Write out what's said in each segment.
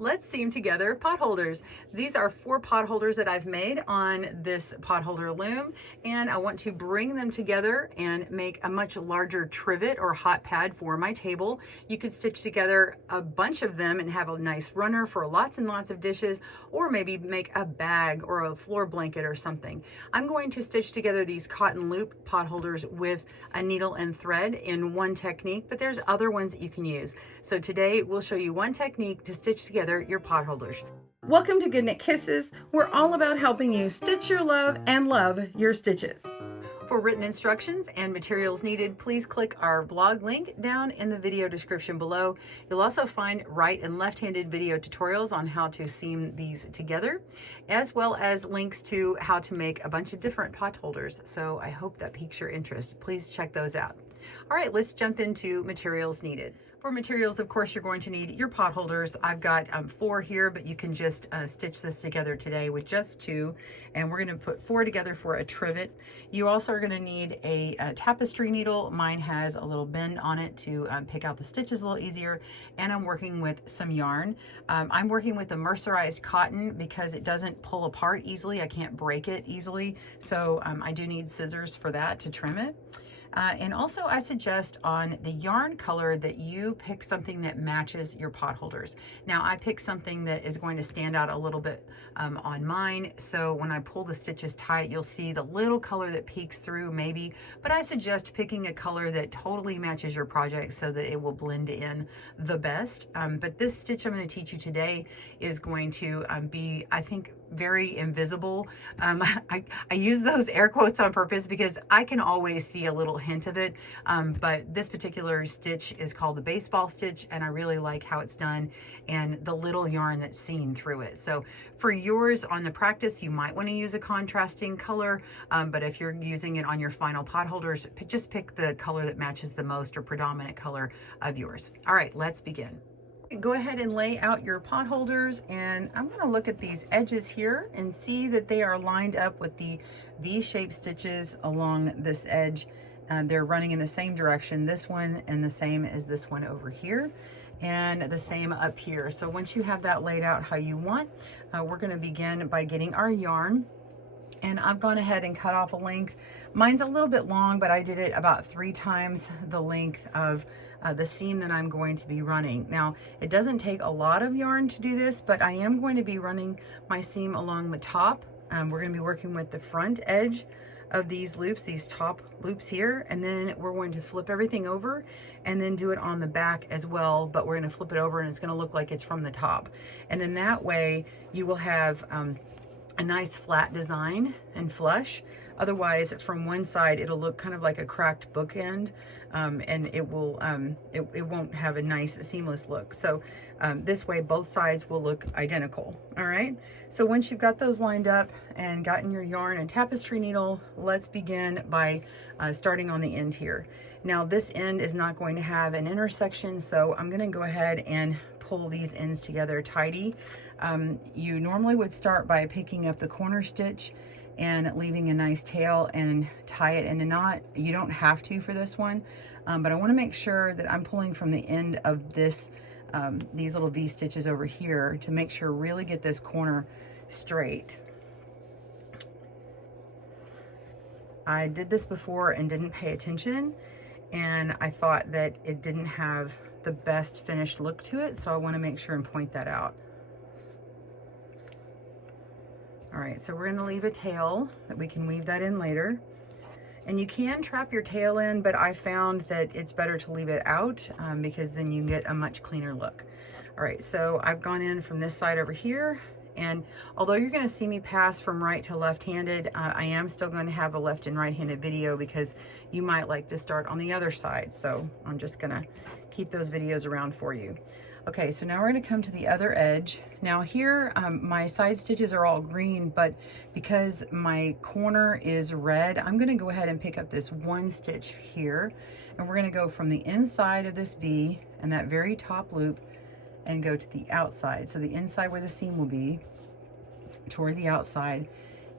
Let's seam together pot holders. These are 4 pot holders that I've made on this pot holder loom, and I want to bring them together and make a much larger trivet or hot pad for my table. You could stitch together a bunch of them and have a nice runner for lots and lots of dishes, or maybe make a bag or a floor blanket or something. I'm going to stitch together these cotton loop pot holders with a needle and thread in one technique, but there's other ones that you can use. So today we'll show you one technique to stitch together your pot holders. Welcome to GoodKnit Kisses. We're all about helping you stitch your love and love your stitches. For written instructions and materials needed, please click our blog link down in the video description below. You'll also find right and left-handed video tutorials on how to seam these together, as well as links to how to make a bunch of different pot holders. So I hope that piques your interest. Please check those out. All right, let's jump into materials needed. For materials, of course, you're going to need your pot holders. I've got 4 here, but you can just stitch this together today with just 2. And we're going to put 4 together for a trivet. You also are going to need a tapestry needle. Mine has a little bend on it to pick out the stitches a little easier. And I'm working with some yarn. I'm working with the mercerized cotton because it doesn't pull apart easily. I can't break it easily. So I do need scissors for that to trim it. And also I suggest on the yarn color that you pick something that matches your pot holders. Now I picked something that is going to stand out a little bit on mine. So when I pull the stitches tight, you'll see the little color that peeks through maybe, but I suggest picking a color that totally matches your project so that it will blend in the best. But this stitch I'm going to teach you today is going to be, I think, very invisible. I use those air quotes on purpose because I can always see a little hint of it, but this particular stitch is called the baseball stitch, and I really like how it's done and the little yarn that's seen through it. So for yours on the practice, you might want to use a contrasting color, but if you're using it on your final pot holders, just pick the color that matches the most or predominant color of yours. All right, let's begin. Go ahead and lay out your pot holders, and I'm going to look at these edges here and see that they are lined up with the V-shaped stitches along this edge. They're running in the same direction, this one and the same as this one over here, and the same up here. So once you have that laid out how you want, we're going to begin by getting our yarn. And I've gone ahead and cut off a length. Mine's a little bit long, but I did it about 3 times the length of the seam that I'm going to be running. Now, it doesn't take a lot of yarn to do this, but I am going to be running my seam along the top. We're going to be working with the front edge of these loops, these top loops here, and then we're going to flip everything over and then do it on the back as well, but we're going to flip it over and it's going to look like it's from the top. And then that way you will have a nice flat design and flush. Otherwise, from one side, it'll look kind of like a cracked bookend, and it will it won't have a nice seamless look. So this way, both sides will look identical. All right. So once you've got those lined up and gotten your yarn and tapestry needle, let's begin by starting on the end here. Now, this end is not going to have an intersection, so I'm going to go ahead and pull these ends together tidy. You normally would start by picking up the corner stitch and leaving a nice tail and tie it in a knot. You don't have to for this one, but I want to make sure that I'm pulling from the end of this these little V stitches over here to make sure really get this corner straight. I did this before and didn't pay attention, and I thought that it didn't have the best finished look to it, so I want to make sure and point that out. All right, so we're going to leave a tail that we can weave that in later. And you can trap your tail in, but I found that it's better to leave it out because then you get a much cleaner look. All right, so I've gone in from this side over here, and although you're going to see me pass from right to left-handed, I am still going to have a left and right-handed video because you might like to start on the other side. So I'm just going to keep those videos around for you. Okay, so now we're going to come to the other edge. Now here, my side stitches are all green, but because my corner is red, I'm going to go ahead and pick up this one stitch here, and we're going to go from the inside of this V and that very top loop and go to the outside. So the inside where the seam will be toward the outside,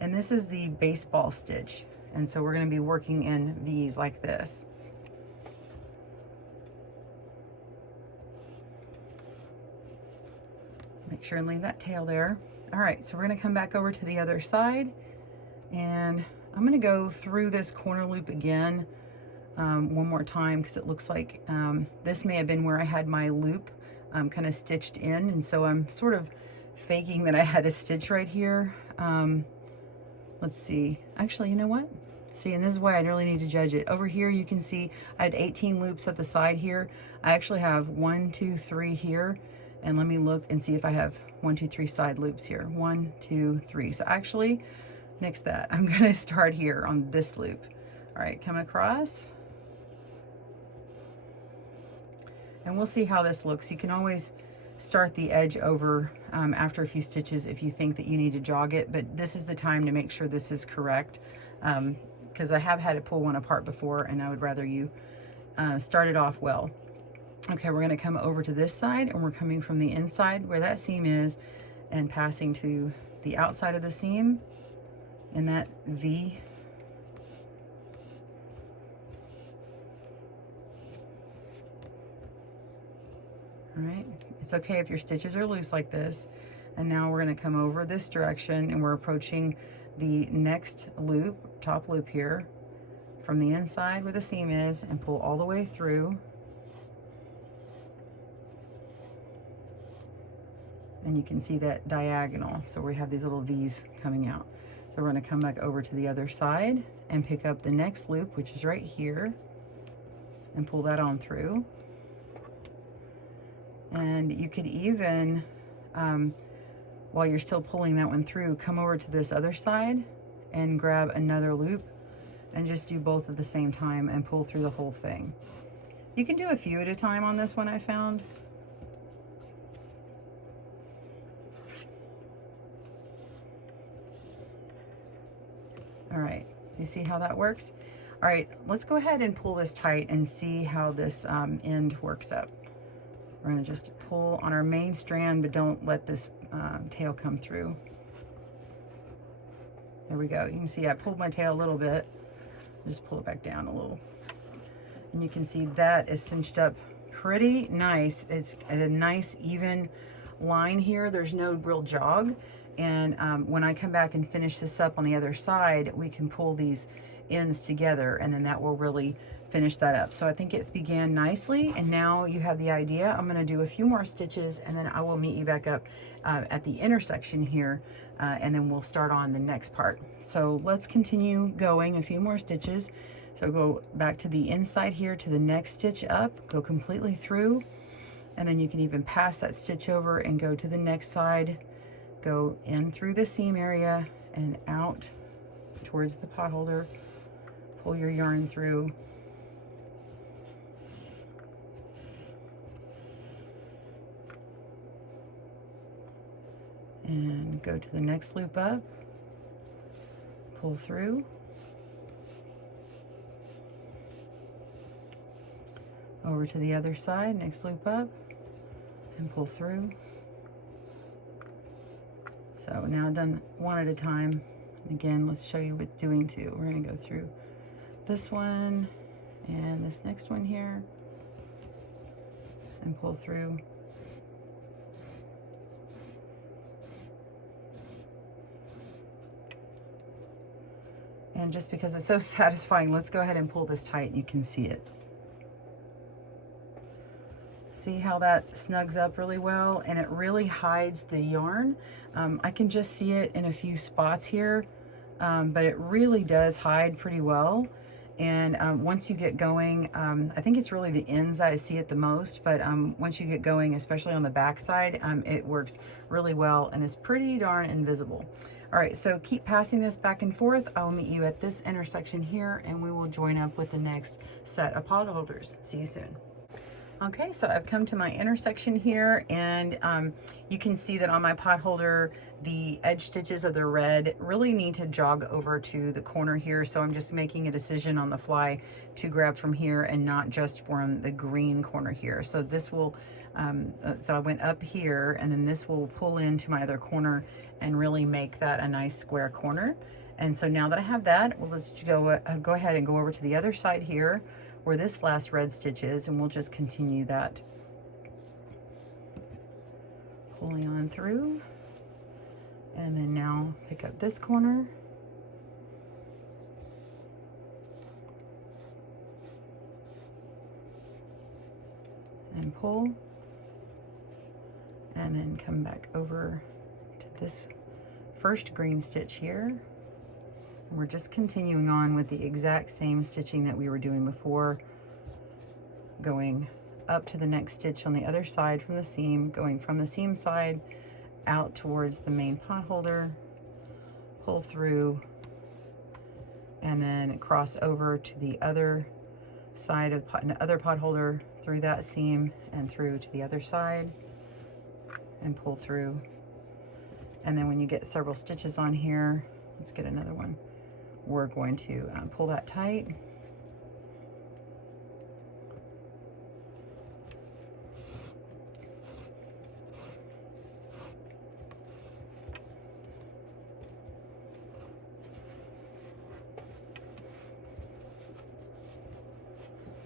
and this is the baseball stitch. And so we're going to be working in V's like this. Make sure and leave that tail there. All right, so we're gonna come back over to the other side, and I'm gonna go through this corner loop again one more time, because it looks like this may have been where I had my loop kind of stitched in, and so I'm sort of faking that I had a stitch right here. Let's see, actually, you know what? See, and this is why I really need to judge it. Over here, you can see I had 18 loops up the side here. I actually have 1, 2, 3 here. And let me look and see if I have 1, 2, 3 side loops here. 1, 2, 3. So actually, nix that. I'm gonna start here on this loop. All right, come across. And we'll see how this looks. You can always start the edge over after a few stitches if you think that you need to jog it, but this is the time to make sure this is correct, because I have had to pull one apart before, and I would rather you start it off well. Okay, we're going to come over to this side, and we're coming from the inside where that seam is and passing to the outside of the seam in that V. All right, it's okay if your stitches are loose like this. And now we're going to come over this direction, and we're approaching the next loop, top loop here, from the inside where the seam is, and pull all the way through. And you can see that diagonal, so we have these little V's coming out. So we're going to come back over to the other side and pick up the next loop, which is right here, and pull that on through. And you could even, while you're still pulling that one through, come over to this other side and grab another loop and just do both at the same time and pull through the whole thing. You can do a few at a time on this one, I found. All right, you see how that works? All right, let's go ahead and pull this tight and see how this end works up. We're gonna just pull on our main strand, but don't let this tail come through. There we go. You can see I pulled my tail a little bit. Just pull it back down a little. And you can see that is cinched up pretty nice. It's at a nice even line here. There's no real jog. And when I come back and finish this up on the other side, we can pull these ends together, and then that will really finish that up. So I think it's began nicely, and now you have the idea. I'm gonna do a few more stitches, and then I will meet you back up at the intersection here, and then we'll start on the next part. So let's continue going a few more stitches. So go back to the inside here to the next stitch up, go completely through, and then you can even pass that stitch over and go to the next side, go in through the seam area and out towards the potholder, pull your yarn through, and go to the next loop up, pull through, over to the other side, next loop up, and pull through. So now done one at a time. Again, let's show you what doing two. We're gonna go through this one and this next one here and pull through. And just because it's so satisfying, let's go ahead and pull this tight. You can see it. See how that snugs up really well, and it really hides the yarn. I can just see it in a few spots here, but it really does hide pretty well. And once you get going, I think it's really the ends that I see it the most, but once you get going, especially on the back side, it works really well and is pretty darn invisible. All right, so keep passing this back and forth. I will meet you at this intersection here, and we will join up with the next set of potholders. See you soon. Okay, so I've come to my intersection here, and you can see that on my potholder, the edge stitches of the red really need to jog over to the corner here. So I'm just making a decision on the fly to grab from here and not just from the green corner here. So this will, so I went up here, and then this will pull into my other corner and really make that a nice square corner. And so now that I have that, well, let's go ahead and go over to the other side here, where this last red stitch is, and we'll just continue that. pulling on through, and then now pick up this corner and pull, and then come back over to this first green stitch here. And we're just continuing on with the exact same stitching that we were doing before, going up to the next stitch on the other side from the seam, going from the seam side out towards the main potholder, pull through, and then cross over to the other side of the other potholder, through that seam and through to the other side, and pull through. And then when you get several stitches on here, let's get another one, we're going to pull that tight.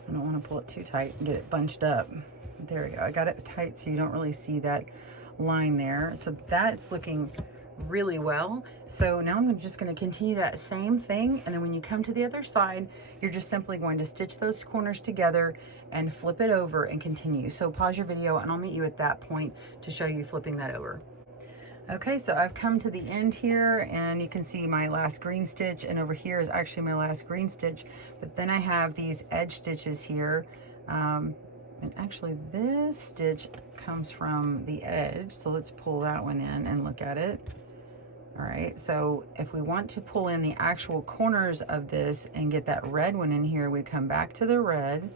I don't want to pull it too tight and get it bunched up. There we go. I got it tight so you don't really see that line there. So that's looking really well. So now I'm just going to continue that same thing, and then when you come to the other side, you're just simply going to stitch those corners together and flip it over and continue. So pause your video and I'll meet you at that point to show you flipping that over. Okay, so I've come to the end here, and you can see my last green stitch, and over here is actually my last green stitch, but then I have these edge stitches here, and actually this stitch comes from the edge, so let's pull that one in and look at it. All right, so if we want to pull in the actual corners of this and get that red one in here, we come back to the red,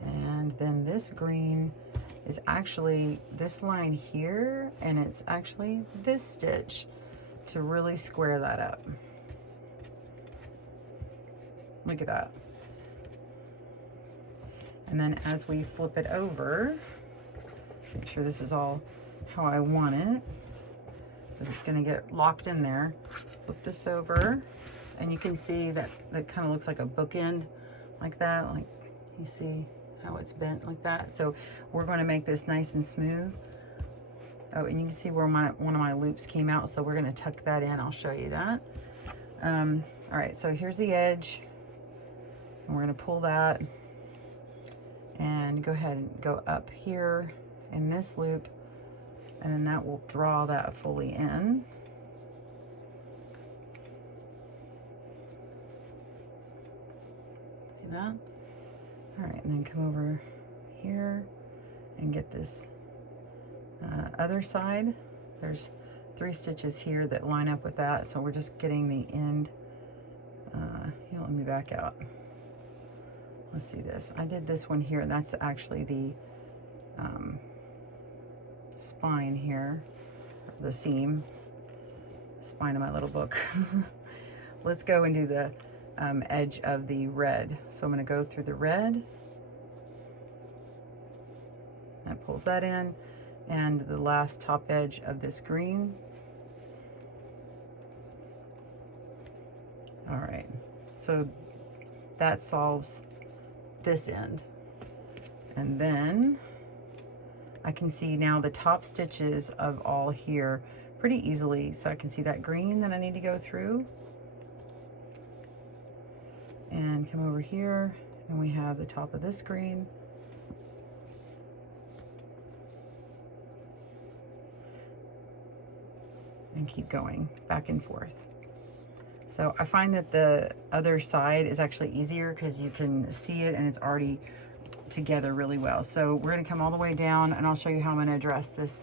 and then this green is actually this line here, and it's actually this stitch to really square that up. Look at that. And then as we flip it over, make sure this is all how I want it, because it's going to get locked in there. Flip this over, and you can see that that kind of looks like a bookend, like that. Like, you see how it's bent like that. So we're going to make this nice and smooth. Oh, and you can see where one of my loops came out, so we're going to tuck that in. I'll show you that. All right, so here's the edge, and we're going to pull that and go ahead and go up here in this loop, and then that will draw that fully in. See that? All right, and then come over here and get this other side. There's 3 stitches here that line up with that, so we're just getting the end. Let me back out. Let's see this. I did this one here, and that's actually the spine here, the seam, spine of my little book. Let's go and do the edge of the red. So I'm going to go through the red. That pulls that in, and the last top edge of this green. All right, so that solves this end. And then I can see now the top stitches of all here pretty easily. So I can see that green that I need to go through. And come over here, and we have the top of this green. And keep going back and forth. So I find that the other side is actually easier because you can see it and it's already together really well. So we're going to come all the way down, and I'll show you how I'm going to address this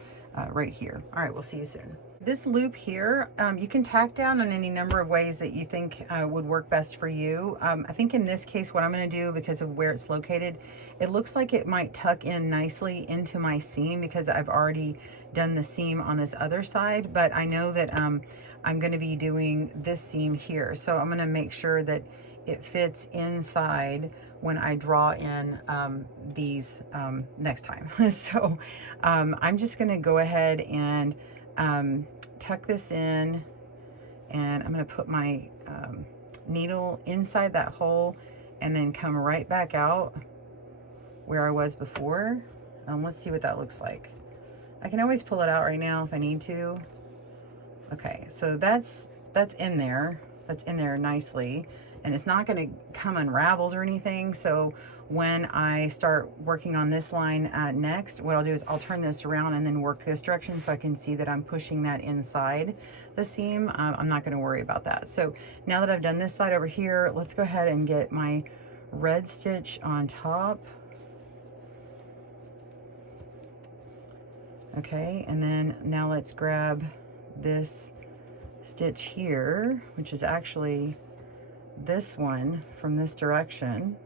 right here. All right, we'll see you soon. This loop here, you can tack down in any number of ways that you think would work best for you. I think in this case, what I'm going to do, because of where it's located, it looks like it might tuck in nicely into my seam because I've already done the seam on this other side, but I know that I'm going to be doing this seam here. So I'm going to make sure that it fits inside when I draw in these next time. So I'm just going to go ahead and tuck this in, and I'm going to put my needle inside that hole and then come right back out where I was before. Let's see what that looks like. I can always pull it out right now if I need to. Okay, so that's in there. That's in there nicely. And it's not gonna come unraveled or anything. So when I start working on this line next, what I'll do is I'll turn this around and then work this direction so I can see that I'm pushing that inside the seam. I'm not gonna worry about that. So now that I've done this side over here, let's go ahead and get my red stitch on top. Okay, and then now let's grab this stitch here, which is actually this one from this direction,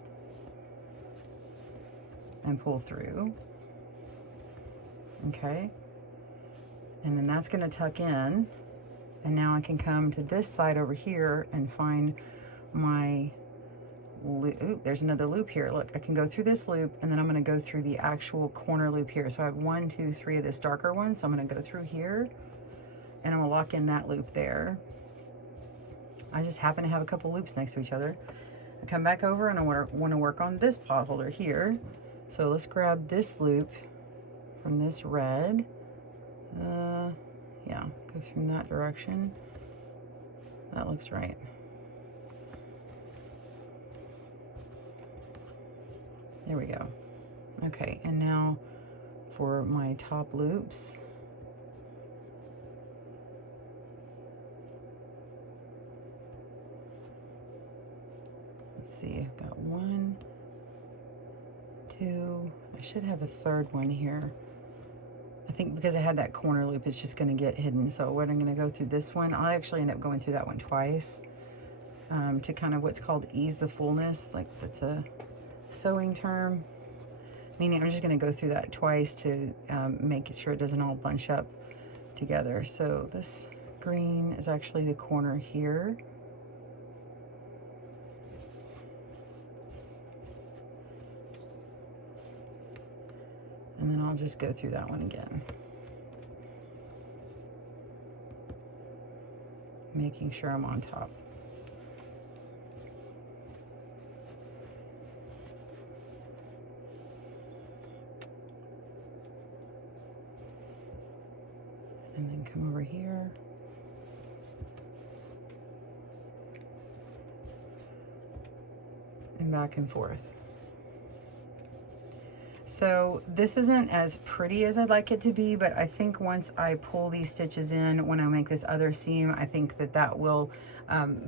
and pull through. Okay, and then that's going to tuck in, and now I can come to this side over here and find my loop. Ooh, there's another loop here. Look, I can go through this loop, and then I'm going to go through the actual corner loop here. So I have 1, 2, 3 of this darker one, so I'm going to go through here, and I'm going to lock in that loop there. I just happen to have a couple loops next to each other. I come back over and I want to work on this potholder here. So let's grab this loop from this red. Yeah, go through that direction. That looks right. There we go. Okay, and now for my top loops. Let's see, I've got 1, 2, I should have a third one here. I think because I had that corner loop, it's just gonna get hidden. So what I'm gonna go through this one, I'll actually end up going through that one twice to kind of what's called ease the fullness. Like that's a sewing term, meaning I'm just gonna go through that twice to make sure it doesn't all bunch up together. So this green is actually the corner here. And then I'll just go through that one again, making sure I'm on top. And then come over here. And back and forth. So this isn't as pretty as I'd like it to be, but I think once I pull these stitches in, when I make this other seam, I think that that will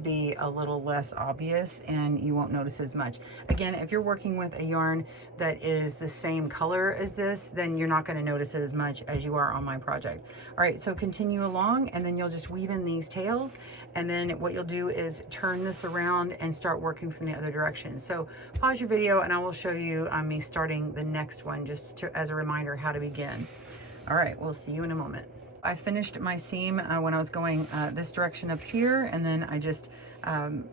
be a little less obvious and you won't notice as much. Again, if you're working with a yarn that is the same color as this, then you're not going to notice it as much as you are on my project. All right, so continue along and then you'll just weave in these tails, and then what you'll do is turn this around and start working from the other direction. So pause your video and I will show you me starting the next one just as a reminder how to begin. All right, we'll see you in a moment. I finished my seam when I was going this direction up here, and then I just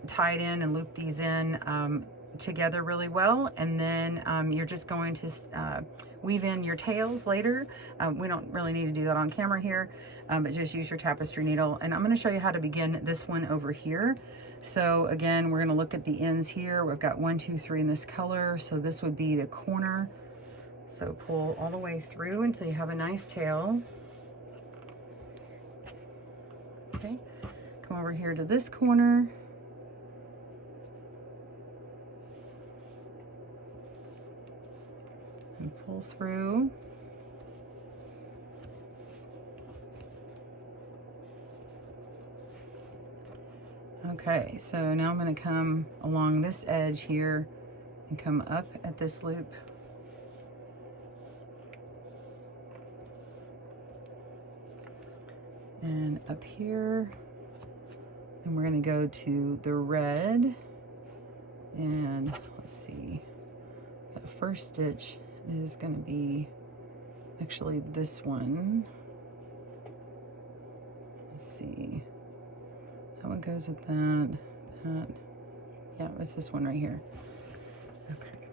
tied in and looped these in together really well, and then you're just going to weave in your tails later. We don't really need to do that on camera here, but just use your tapestry needle, and I'm going to show you how to begin this one over here. So again, we're going to look at the ends here. We've got 1, 2, 3 in this color, so this would be the corner. So pull all the way through until you have a nice tail. Okay, come over here to this corner. And pull through. Okay, so now I'm going to come along this edge here and come up at this loop. And up here, and we're going to go to the red, and let's see, the first stitch is going to be actually this one. Let's see, that one goes with that, yeah, it's this one right here. Okay,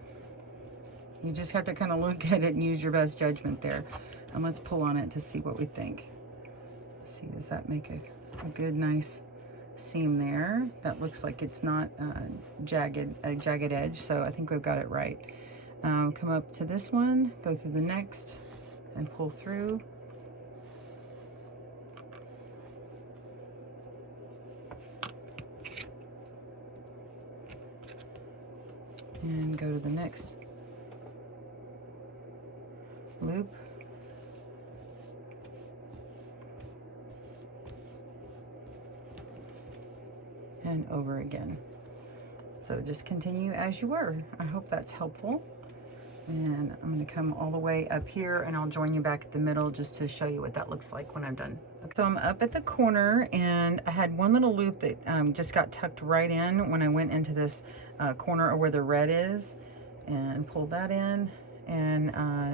you just have to kind of look at it and use your best judgment there, and let's pull on it to see what we think. See, does that make a good nice seam there? That looks like it's not a jagged edge, so I think we've got it right. Come up to this one, go through the next, and pull through. And go to the next loop. And over again. So just continue as you were. I hope that's helpful. And I'm going to come all the way up here, and I'll join you back at the middle just to show you what that looks like when I'm done. So I'm up at the corner, and I had one little loop that just got tucked right in when I went into this corner where the red is, and pull that in. And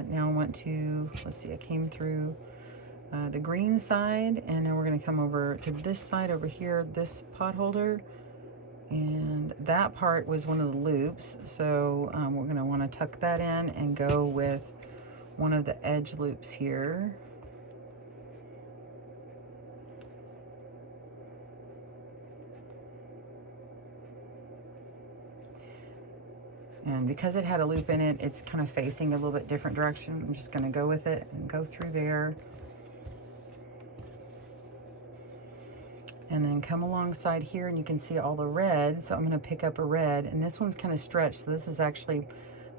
now I want to, let's see, I came through the green side, and now we're going to come over to this side over here, this pot holder. And that part was one of the loops, so we're going to want to tuck that in and go with one of the edge loops here. And because it had a loop in it, it's kind of facing a little bit different direction. I'm just going to go with it and go through there. And then come alongside here, and you can see all the red. So I'm going to pick up a red, and this one's kind of stretched. So this is actually,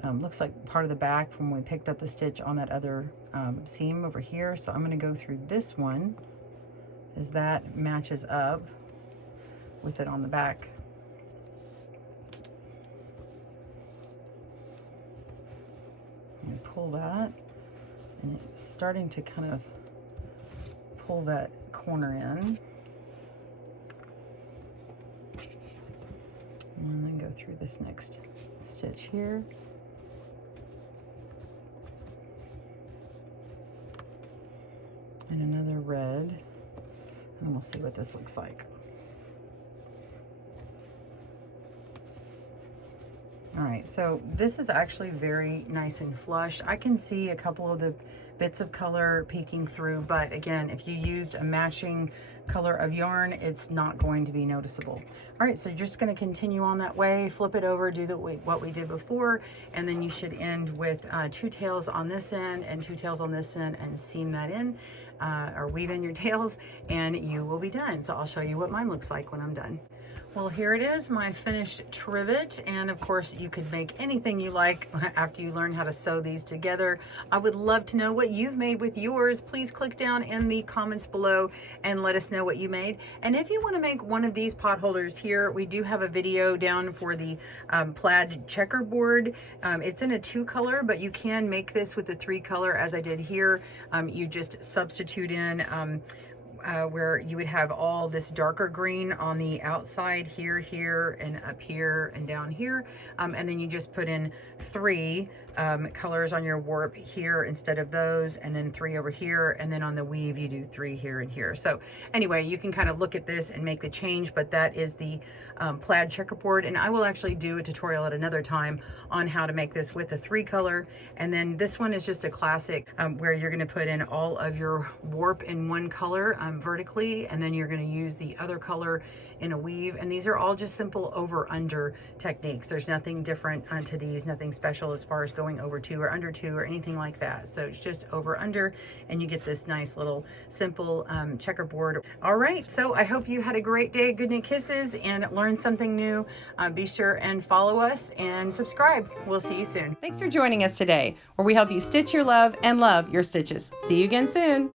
looks like part of the back from when we picked up the stitch on that other seam over here. So I'm going to go through this one as that matches up with it on the back. And pull that, and it's starting to kind of pull that corner in. And then go through this next stitch here. And another red. And we'll see what this looks like. All right, so this is actually very nice and flush. I can see a couple of the bits of color peeking through, but again, if you used a matching color of yarn, it's not going to be noticeable. All right, so you're just going to continue on that way, flip it over, do what we did before, and then you should end with 2 tails on this end and 2 tails on this end, and seam that in, or weave in your tails, and you will be done. So I'll show you what mine looks like when I'm done. Well, here it is, my finished trivet, and of course you could make anything you like after you learn how to sew these together. I would love to know what you've made with yours. Please click down in the comments below and let us know what you made. And if you want to make one of these pot holders here, we do have a video down for the plaid checkerboard. It's in a 2 color, but you can make this with the 3 color as I did here. You just substitute in where you would have all this darker green on the outside here, here, and up here, and down here. And then you just put in 3 colors on your warp here instead of those, and then 3 over here, and then on the weave you do 3 here and here. So anyway, you can kind of look at this and make the change, but that is the plaid checkerboard, and I will actually do a tutorial at another time on how to make this with a 3 color. And then this one is just a classic where you're going to put in all of your warp in 1 color vertically, and then you're going to use the other color in a weave. And these are all just simple over under techniques. There's nothing different to these, nothing special as far as going over 2 or under 2 or anything like that. So it's just over under, and you get this nice little simple checkerboard. All right, so I hope you had a great day at GoodKnit Kisses and learned something new. Be sure and follow us and subscribe. We'll see you soon. Thanks for joining us today, where we help you stitch your love and love your stitches. See you again soon.